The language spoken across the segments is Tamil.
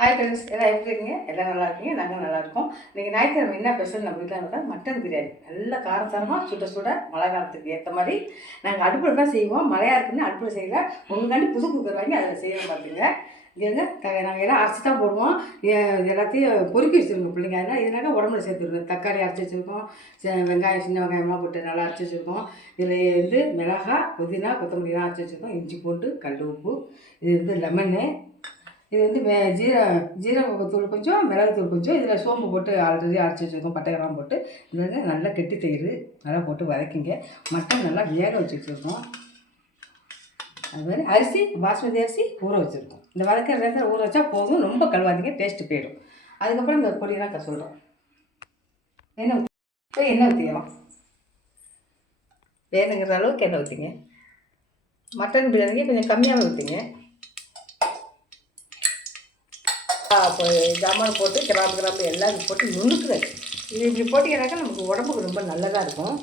ஹாய் ஃப்ரெண்ட்ஸ், எல்லாம் எப்படி இருக்கீங்க? எல்லாம் நல்லா இருக்கீங்க, நாங்கள் நல்லாயிருக்கோம். இன்றைக்கி ஞாயிற்றுக்கிழமை என்ன ஸ்பெஷல் நம்ம வீட்டில் இருந்தால் மட்டன் பிரியாணி. நல்லா காரசாரமாக சுட சுட மழை காலத்துக்கு ஏற்ற மாதிரி நாங்கள் அடுப்பில் தான் செய்வோம். மழையாக இருக்குன்னு அடுப்பில் செய்யல, உங்களுக்காண்டி புது குக்கர் வாங்கி அதில் செய்யணும். பார்த்துங்க, இங்கே நாங்கள் எல்லாம் அரைச்சி தான் போடுவோம். எல்லாத்தையும் பொறுக்கி வச்சுருக்கோம் பிள்ளைங்க. அதனால் இதனால உடம்புல சேர்த்துருக்கோம். தக்காளி அரைச்சி வச்சுருக்கோம், வெங்காயம் சின்ன வெங்காயமாக போட்டு நல்லா அரைச்சி வச்சுருக்கோம். இதில் மிளகாய், புதினா, கொத்தமல்லிலாம் அரைச்சி வச்சுருக்கோம். இஞ்சி போட்டு கல் உப்பு, இது லெமனு, இது ஜீரகத்தூள் கொஞ்சம், மிளகுத்தூள் கொஞ்சம், இதில் சோம்பு போட்டு ஆல்ரெடி அரைச்சி வச்சுருக்கோம். பட்டைக்கெல்லாம் போட்டு இதில் நல்லா கெட்டி தயிர் நல்லா போட்டு வதக்கிங்க. மட்டன் நல்லா வேக வச்சு வச்சுருக்கோம். அது மாதிரி அரிசி பாஸ்மதி அரிசி ஊற வச்சுருக்கோம். இந்த வதக்கிற நேரத்தில் ஊற வச்சா போதும், ரொம்ப கழுவாதீங்க, டேஸ்ட்டு போயிடும். அதுக்கப்புறம் இந்த பொடியெல்லாம் சொல்கிறோம். எண்ணெய் ஊற்றிக்கலாம். வேணுங்கிற அளவுக்கு எண்ணெய் ஊற்றிங்க. மட்டன் பிரியாணிக்கு கொஞ்சம் கம்மியாக ஊற்றிங்க. ஜாமான் போட்டு கிராம்பு எல்லாம் போட்டு நுணுக்குறது. இது இப்படி போட்டிங்கனாக்கா நமக்கு உடம்புக்கு ரொம்ப நல்லதாக இருக்கும்.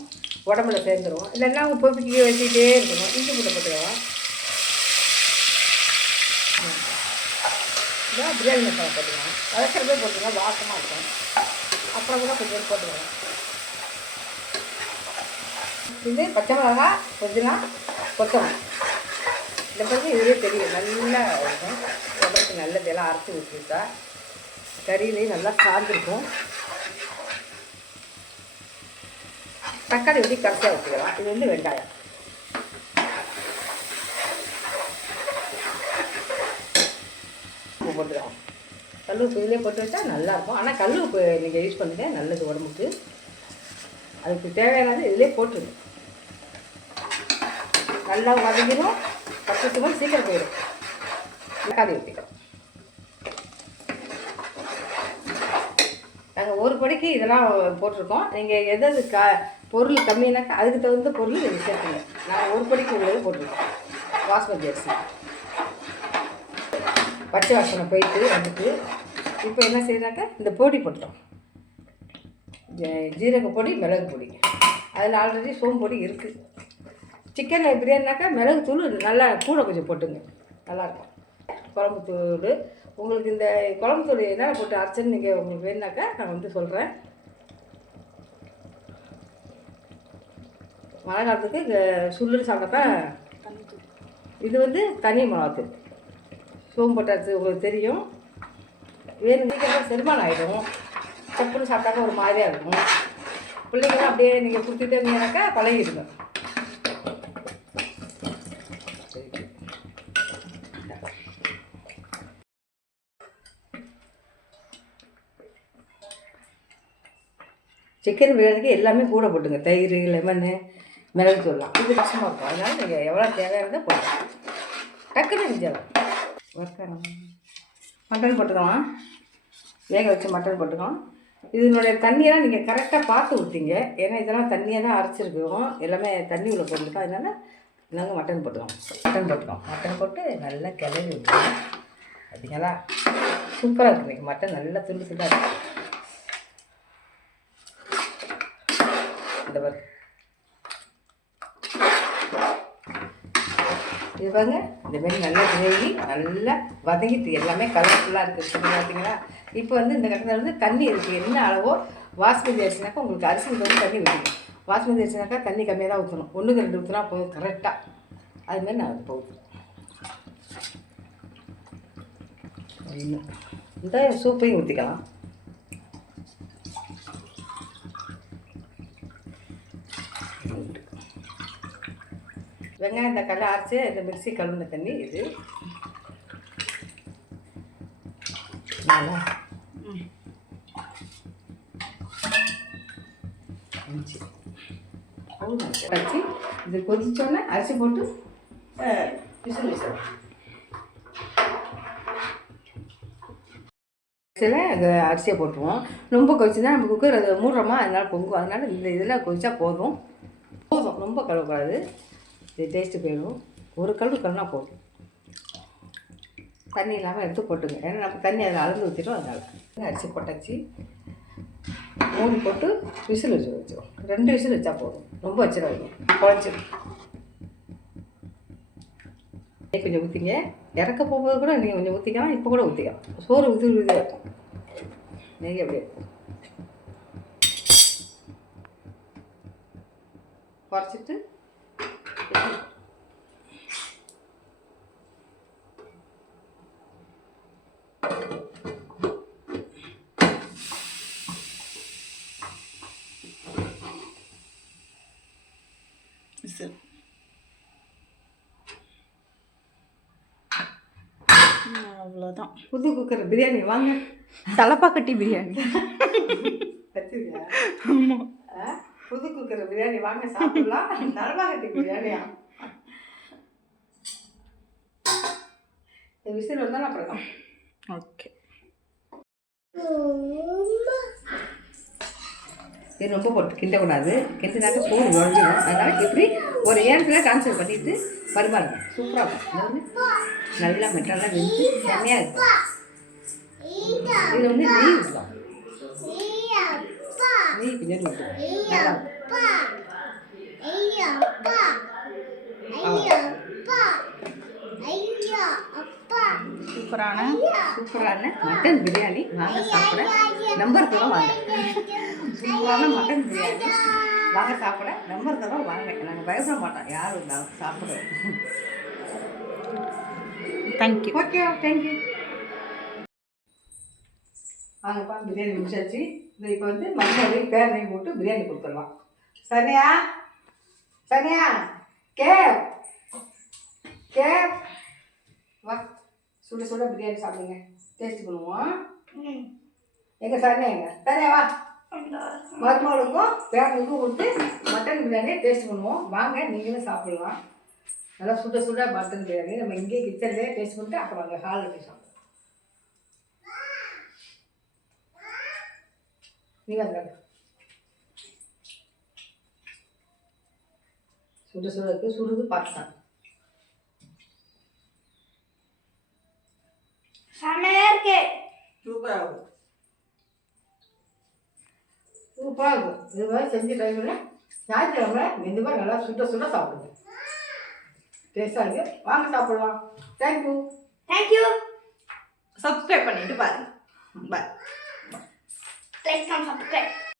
உடம்புல சேர்ந்துடும். இல்லைன்னா அவங்க பொறுப்பிக்க வச்சுக்கிட்டே இருக்கணும். இஞ்சி பூண்டை போட்டுக்கலாம். இதான் பிரியாணி மசாலா போட்டுக்கலாம். வதக்கிறதே போட்டுக்கலாம், வாசமாக இருக்கும். அப்புறம் கூட கொஞ்சம் போட்டுக்கலாம். இது பச்சை மிளகா, புதினா, கொத்தமல்லி. இந்த பிறகு இதுவே தெரியும், நல்லா இருக்கும். உடம்புக்கு நல்லதெல்லாம் அரைச்சி ஊற்றிட்டா கறியிலையும் நல்லா சார்ந்திருக்கும். தக்காளி ஊற்றி கரைச்சியாக ஊற்றிக்கலாம். இது வந்து வெங்காயம். உப்பு போட்டுக்கலாம். கல் உப்பு இதிலே போட்டு வச்சா நல்லாயிருக்கும். ஆனால் கல் உப்பு நீங்கள் யூஸ் பண்ணுங்க, நல்லது உடம்புக்கு. அதுக்கு தேவையானது இதிலே போட்டுருங்க. நல்லா வதங்கிடும். 10 நிமிஷம் சீக்கிரம் போயிடும். தக்காளி ஊற்றிக்கிறோம். நாங்கள் ஒரு படிக்கு இதெல்லாம் போட்டிருக்கோம். நீங்கள் எதாவது பொருள் கம்மினாக்கா அதுக்கு தகுந்த பொருள் நீங்கள் சேர்த்துங்க. நாங்கள் ஒரு படிக்கு உள்ளது போட்டிருக்கோம். பாஸ்மதி அரிசி பச்சை வாசனை போயிட்டு வந்துட்டு இப்போ என்ன செய்யறாக்கா இந்த பொடி போட்டோம். ஜீரக பொடி, மிளகு பொடி. அதில் ஆல்ரெடி சோம்பு பொடி இருக்குது. சிக்கன் பிரியாணினாக்கா மிளகு தூள் நல்லா கூட கொஞ்சம் போட்டுங்க, நல்லாயிருக்கும். குழம்பு தூள் உங்களுக்கு இந்த குழம்பு தூள் என்ன போட்டு அரைச்சன்னு நீங்கள் உங்களுக்கு வேணுனாக்கா நான் வந்து சொல்கிறேன். மழை காலத்துக்கு இந்த சுள்ளுன்னு சாப்பிட்டாக்கா இது வந்து தனி மிளகாத்தூள். சோம்பு போட்டாச்சு உங்களுக்கு தெரியும். வேணும் சீக்கிரம் செரிமானம் ஆகிடும். சப்புன்னு சாப்பிட்டாக்கா ஒரு மாதிரியாக இருக்கும். பிள்ளைங்களாம் அப்படியே நீங்கள் கொடுத்துட்டே இருந்தீங்கன்னாக்கா பழகிடுங்க. சிக்கன் பிரியாணிக்கு எல்லாமே கூட போட்டுங்க. தயிர், லெமனு, மிளகு தூள்லாம். இது கஷ்டமாக இருக்கும். அதனால் நீங்கள் எவ்வளோ தேவையானதை போட்டுக்கலாம். டக்குன்னு செஞ்சிடலாம். வறுக்கணும். மட்டன் போட்டுக்கலாம். வேக வச்சு மட்டன் போட்டுக்கலாம். இதனுடைய தண்ணியெல்லாம் நீங்கள் கரெக்டாக பார்த்து ஊற்றிங்க. ஏன்னா இதெல்லாம் தண்ணியாக தான் அரைச்சிருக்கோம். எல்லாமே தண்ணி உள்ள போட்டுருக்கோம். அதனால் நாங்கள் மட்டன் போட்டுக்கலாம். மட்டன் போட்டு நல்லா கிளறி விட்டுருவோம். பார்த்தீங்களா, சூப்பராக இருக்குது. இன்றைக்கி மட்டன் நல்லா துண்டு துண்டாக இருக்கும். இந்த பாருங்க, இது பாருங்க, இந்தமாரி நல்லா கிரேவி நல்லா வதங்கிட்டு எல்லாமே கலர்ஃபுல்லாக இருக்குது. பார்த்தீங்களா, இப்போ வந்து இந்த கட்டத்தில் வந்து தண்ணி இருக்குது. என்ன அளவோ பாஸ்மதி அரிசினாக்கா உங்களுக்கு அரிசி வந்து தண்ணி ஊற்றணும். பாஸ்மதி அரிசினாக்கா தண்ணி கம்மியாக தான் ஊற்றணும். 1க்கு 2 ஊற்றினா போதும் கரெக்டாக. அதுமாரி நான் இப்போ ஊற்றுறேன். இந்த சூப்பையும் ஊற்றிக்கலாம். வெங்காயம் தக்காளி அரைச்சி இந்த மிக்ஸி கலந்த தண்ணி இது. நல்லா வச்சு இது கொதிச்சோன்னே அரிசி போட்டு விசில் வச்சிடலாம். சில அந்த அரிசியை போட்டுருவோம். ரொம்ப கொதிச்சுன்னா நம்ம குக்கர் அதை மூடுறோமா, அதனால் பொங்கும். அதனால் இந்த இதில் கொதிச்சா போதும். ரொம்ப கழுவக்கூடாது, இது டேஸ்ட்டு போயிடும். ஒரு கழுவுனா போதும். தண்ணி இல்லாமல் எடுத்து போட்டுங்க. ஏன்னா நம்ம தண்ணி அதில் அளந்து ஊற்றிட்டோம். அதனால் அரிசி போட்டாச்சு. மூடி போட்டு விசில் வச்சுருவோம். 2 விசில் வச்சா போதும். ரொம்ப வச்சிடாதீங்க, குழச்சிடும். நெய் கொஞ்சம் ஊற்றிங்க. இறக்க போகும்போது கூட நீங்கள் கொஞ்சம் ஊற்றிக்கலாம், இப்போ கூட ஊற்றிக்கலாம். சோறு ஊற்றி இருக்கும் நெய் அப்படியே குறைச்சிட்டு அவ்வளோதான். புது குக்கர் பிரியாணி வாங்க. தலப்பாக்கட்டி பிரியாணி. வச்சுருக்கா? ஆமாம். புது குக்கர் பிரியாணி வாங்க சாப்பிடலாம். தலப்பாக்கட்டி பிரியாணியா? விசில் வந்தாலும் அப்புறம் ஓகே. இது ரொம்ப போட்டு கிண்டக்கூடாது. கிண்டினாக்க சோறு உடஞ்சிடும். அதனால் எப்படி ஒரு ஏரத்தில் ட்ரான்ஸ்ஃபர் பண்ணிவிட்டு பரிமாறுங்க. சூப்பராக இருக்கும். நல்லா மெட்டெல்லாம் வெந்து செம்மையாக இருக்கும். இதில் வந்து நெய் ஊற்றலாம். நெய் கொஞ்சம் ஊற்றலாம். நல்லா சூப்பரான மட்டன் பிரியாணி வாங்க சாப்பிட. நம்பர் தரோம் வாங்க. சூப்பரான மட்டன் பிரியாணி வாங்க சாப்பிட. நம்பர் தரோம் வாங்க. நாங்கள் பயப்பட மாட்டோம் யாரும் இருந்தாலும் சாப்பிடுவோம். தேங்க்யூ. Okay, thank you. வாங்கப்பா, பிரியாணி முடிச்சாச்சு. இது இப்போ வந்து மசாலா பேர் நெய் போட்டு பிரியாணி கொடுத்துடலாம். சனியா சனியா கேப் கேப் வா, சுட சுட பிரியாணி சாப்பிடுங்க. டேஸ்ட் பண்ணுவோம். எங்கள் சனியா எங்க சனியா வா, மருமகளுக்கும் பேரனுக்கும் கொடுத்து மட்டன் பிரியாணியை டேஸ்ட் பண்ணுவோம். வாங்க, நீங்களும் சாப்பிடலாம். நல்லா சுட சுட மட்டன் பிரியாணி நம்ம இங்கேயே கிச்சன்லேயே டேஸ்ட் பண்ணிட்டு அப்புறம் அங்கே ஹாலில் போய் சாப்பிடுவோம். நீ வாங்க. சுட சுட இருக்கு, சுடுது பார்த்துதான். செமையா இருக்கு. சூப்பராக இருக்கும். சூப்பராக இருக்கும். இது மாதிரி செஞ்சு டைமில் ஞாயிற்றுக்கிழமை இந்த மாதிரி நல்லா சுட சுட சாப்பிடுங்க. டேஸ்டாக இருக்குது. வாங்க சாப்பிடலாம். தேங்க்யூ. தேங்க்யூ. சப்ஸ்கிரைப் பண்ணிட்டு பாருங்க. பாய். Like and subscribe.